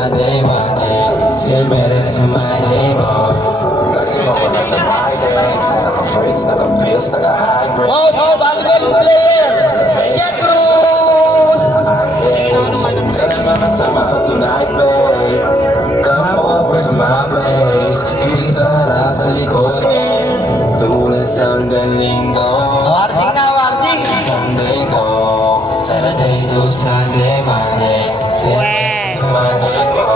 Sunday, Monday, Tuesday to Monday, lagi ako nasa Friday. Naka-breaks, naka-bills, naka-hybrid. Volleyball player! Get through! Sana makasama ka tonight, babe. Come over to my place. Hindi sa harap, sa likod. Lunes hanggang Linggo. Warting na, warting! Sunday ko, Saturday to Sunday, Monday, Tuesday to Monday ko.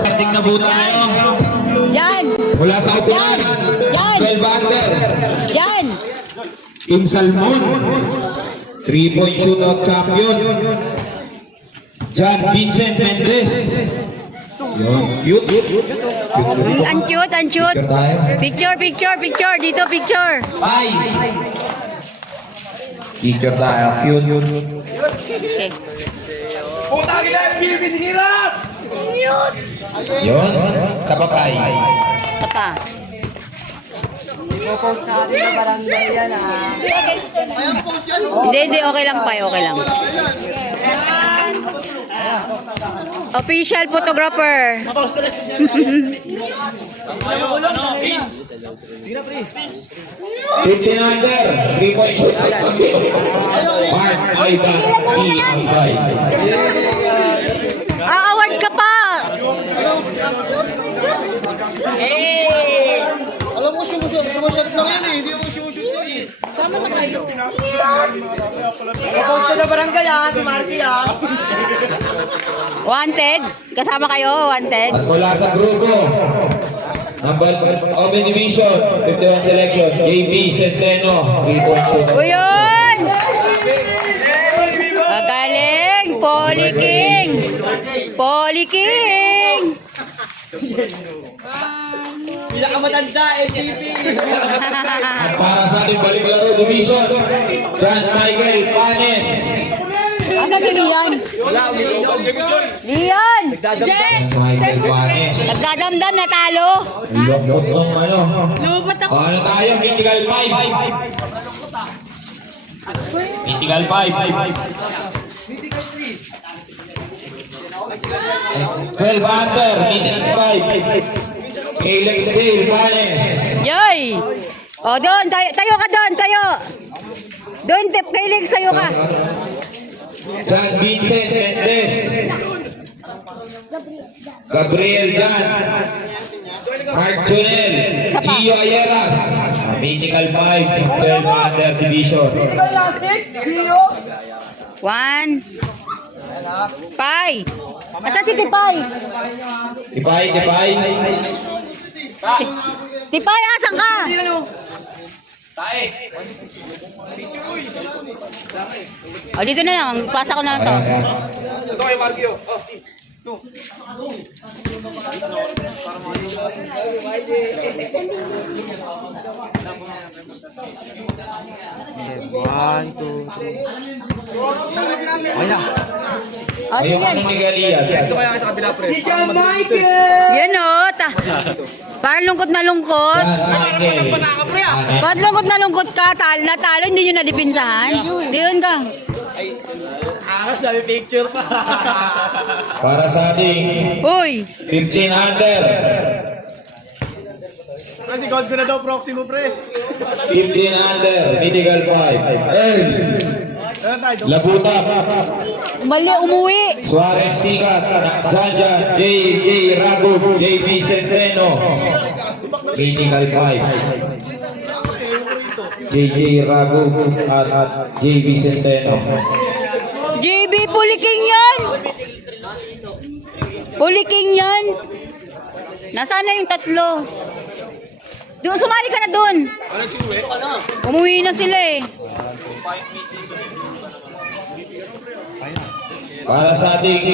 Warting na po tayo. Yan! Mula sa upuan. Yan! 12 under. Yan! Team Salmon. 3-point shootout champion. John Vincent Mendez. Yun, cute. Ang cute, ang cute. Picture tayo. Picture, picture, picture. Dito, picture. Bye. Picture tayo. Cute. Okay. Yun. Sa papay. Isa pa. Post natin sa barangay yan, ha? Hindi, hindi. Okay lang pa. Okay lang. Official photographer. 15 under. 3-point shootout champion. Mark Aidan P. Albay. Award ka pa. Alam mo, sumushoot lang yan, eh. Hindi mo sumushoot yan, eh. Post na barangay, ha? Di Marky, ha? Wanted. Kasama kayo, wanted. At mula sa grupo, number Open Division, 51 selection, JB Centeno, 3-point shootout. Uyun! Magaling! Poly King! Poly King! Pinakamatanda, MVP. At para sa ating baliklaro division, John Michael Panes. Asa si Lian? Lian! John Michael Panes. Nagdadamdam na talo. Lupot ng ano. Lupot ako. Ano tayo? Mythical 5. Mythical 5. 12 under, Mythical 5. Alex Dale Panes. Yoy! O, doon. Tayo ka doon. Tayo. Doon, Felix, sayo ka. John Vincent Mendez. Gabriel Jan. Mark Junel. Gio Ayeras. Mythical 5. 12 under division. Ikaw elastic, Gio. 1. Pai. Asa si Tipay? Tipay. Tipay, asan ka? O, dito na lang. Pasa ko na lang to. O, Ayun sige. ano ni Galia. Yan o. Parang lungkot na lungkot. John Michael. Ba't lungkot na lungkot ka? Natalo, hindi nyo nadipinsahan? Diyon ka. Sabi picture pa. Para sa ating Uy! 15 under. Kasi God ko na daw, proxy mo, pre. 15 under. Mythical 5. Earl. Labutap. Umuwi. Suarez Sikat. Janjan. JJ Ragub. JB Centeno. Mythical 5. JJ Ragub at JB Centeno. JB, puliking yan! Puliking yan! Nasaan na yung tatlo? Doon, sumali ka na doon. Umuwi na sila eh. Para sa ating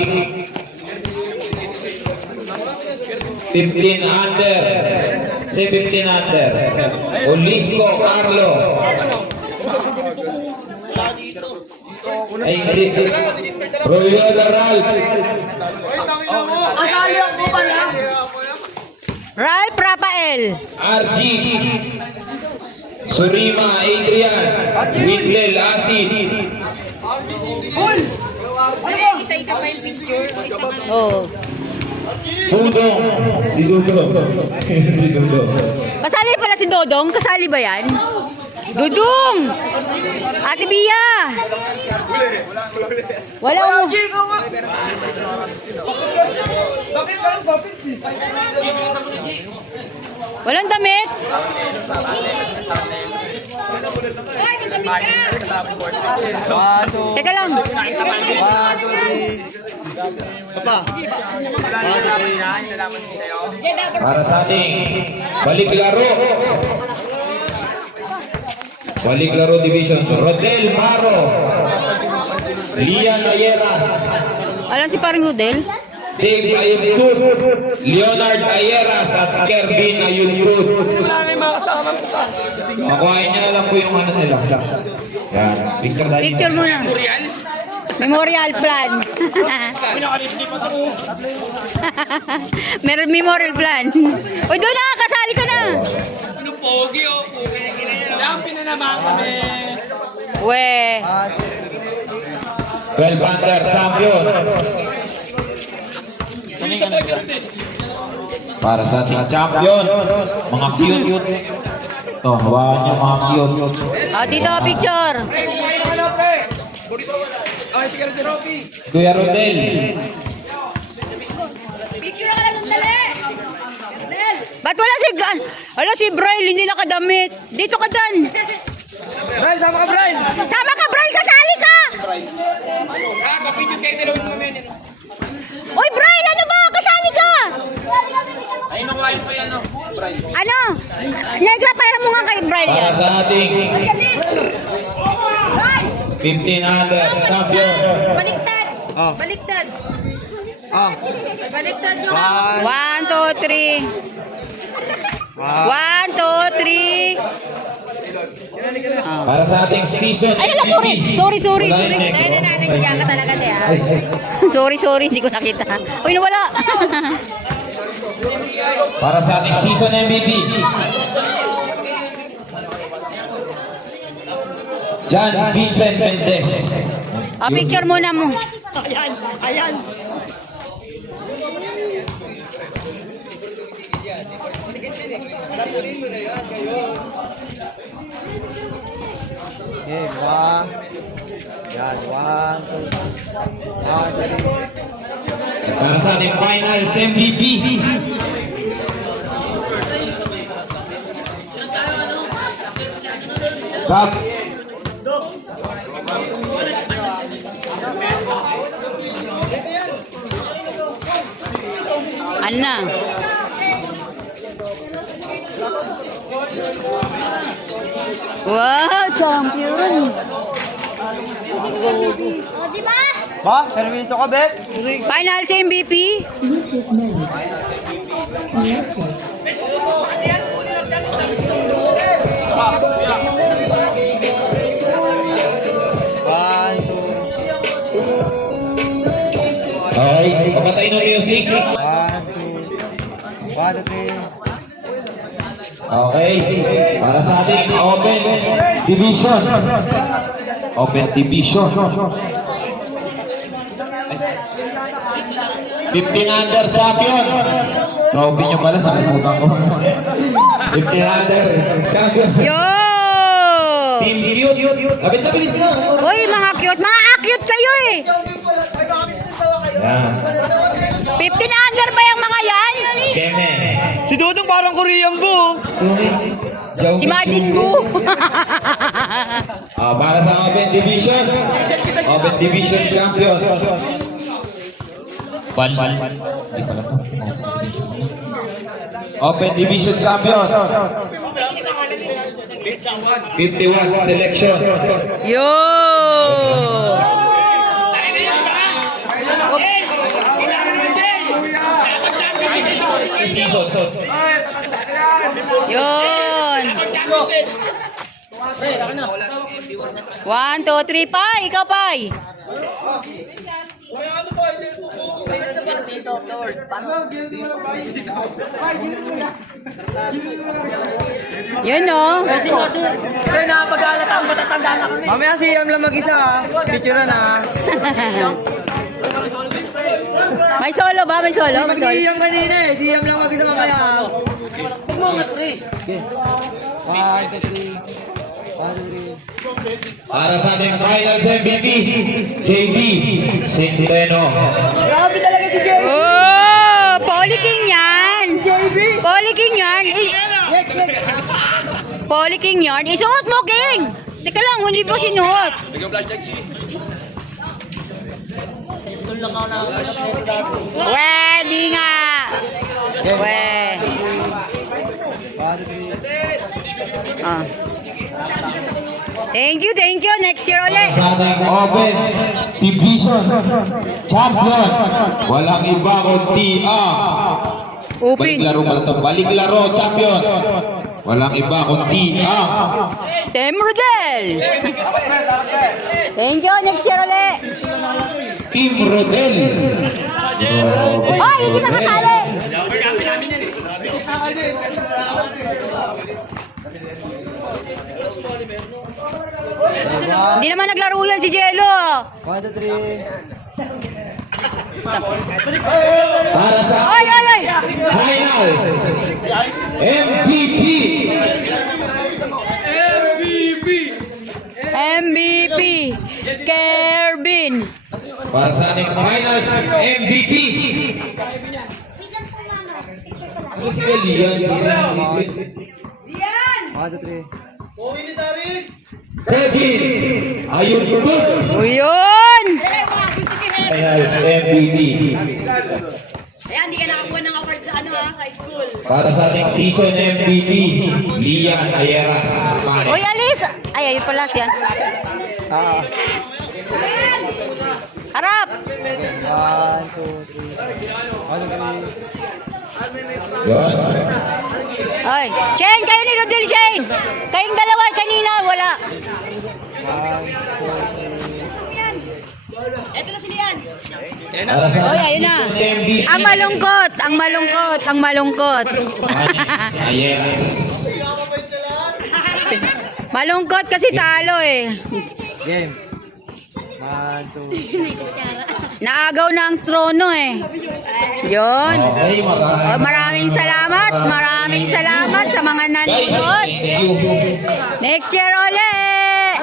15 under. Say 15 under. Olisco Carlo. Ay, hindi. Royo Daral. Asali ako pa na. Ralph Rafael. RG. Surima Adrian. Windel Asin. Full! Ano ba? isa-isa pa yung picture. O isang ano. Oo. Dudong. Si Dudong. Si Dudong. Kasali pala si Dodong? Kasali ba yan? Dudong! Ate Bia! Wala mo. Walang damit? Teka lang. Para sa ating balik laro. Balik laro division. Rodel Maro. Lian Ayeras. Alam si parang Rodel? Dave Ayuntut. Leonard Ayeras at Kervin Ayuntut. Makuhain niya na lang po yung ano nila. Yan. Picture tayo. Picture mo na. Memorial plan. Meron memorial plan. Uy, doon na, kasali ka na. Champion na naman kami. We. 12 under champion. Para sa ating champion, mga cute. Ito, hawakan niyo mga cute. Oh, dito, picture. Kuya Rodel. Picture ka lang, dali. Ba't wala si Braille, hindi nakadamit. Dito ka dan. Brian, sama ka, Brian. Sama ka, Braille, kasali ka. Uy, Braille, ano ba? Kasali ka. Ay, nakuha pa yan, Brian. Ano? Negra, pera mo nga kay Braille Para yan. sa ating 15 under champion. Baliktad. Baliktad. Baliktad yung 1, 2, 3. 1, 2, 3. Para sa ating season Ay, alam, MVP. sorry. Wala yung neck. Dahil nananagyan ka talaga, te, ha? sorry, hindi ko nakita. Uy, nawala. Para sa ating season MVP. John Vincent Mendez. Picture muna mo. Ayan. Okay, one. Yan, 1, 2. Para sa ating finals MVP. Cup. Anna. Wow, champion. O, di ba? Ba, servisyo ka, Bet? Finals MVP. Okay, papatay ng music. 1, 2, 3. Okay, para sa ating Open Division. Open Division. 15 under champion. Trophy nyo pala, nakalimutan ko. 15 under champion. Yo! Team Cute. Abit na bilis na. Uy, mga cute. Mga cute kayo eh. Yan. 15 under ba yung mga yan? Keme. Si Dudong parang Korean bu. Si Majin Buu. Para sa Open Division. Open Division champion. Hindi pala to. Open Division champion. 51 selection. Yo! Yun! 1, 2, 3, Pai! Ikaw, Pai! Yun, no? Pre, nakapag-alata ang matatanda na kami. Mamaya si Yam lang mag-isa, ha. Picture na. May solo ba? May solo? May solo? Mag-iiyam kanina eh. Diyam lang mag-isa mamaya. Huwag mo nga 3. Okay. 1, 2, 3. 1, 2, 3. Para sa ating finals MVP, JB Centeno. Grabe talaga si Jay. Oh! Poly King yan! Poly King yan! Poly King yan! Isuot mo, King! Teka lang, hindi po sinuot. Pwede nga! Pwede. 1, 2, 3. Ah. Thank you, thank you. Next year ulit. Sa ating Open Division Champion, walang iba kundi Open. Baliklaro pala ito. Baliklaro Champion. Walang iba kundi Team Rodel. Thank you. Next year ulit. Team Rodel. Hoy, hindi nakasali. Hindi naman naglaro yan si Jello. 1, 2, 3. Para sa Ay, ay, ay. finals, MVP. MVP. Kervin. Para sa ating finals, MVP. Ano si Lian? 1, 2, 3. Kevin Ayun po. O yun. Finals MVP. Ayan, hindi ka nakakuha ng award sa sa school. Para sa ating season MVP, Lian Ayeras Mane. Uy, Alice. Ay, ayun pala siya. Ah. Harap. 1, 2, 3. 1, 2, 3. Yun. Ay, Shane, kayo ni Rodel, Shane. Kayong dalawa kanina, wala. 1, 2, 3. Eto na si Lian. Para sa Oy, ating ayun na. season MVP, Ang malungkot, ang malungkot, ang malungkot. Ayeras. Malungkot kasi talo eh. Game. 1, 2. Naagaw na ang trono eh. Yun. Okay, Oh, maraming salamat sa mga Guys, nanonood. thank you. Next year ulit.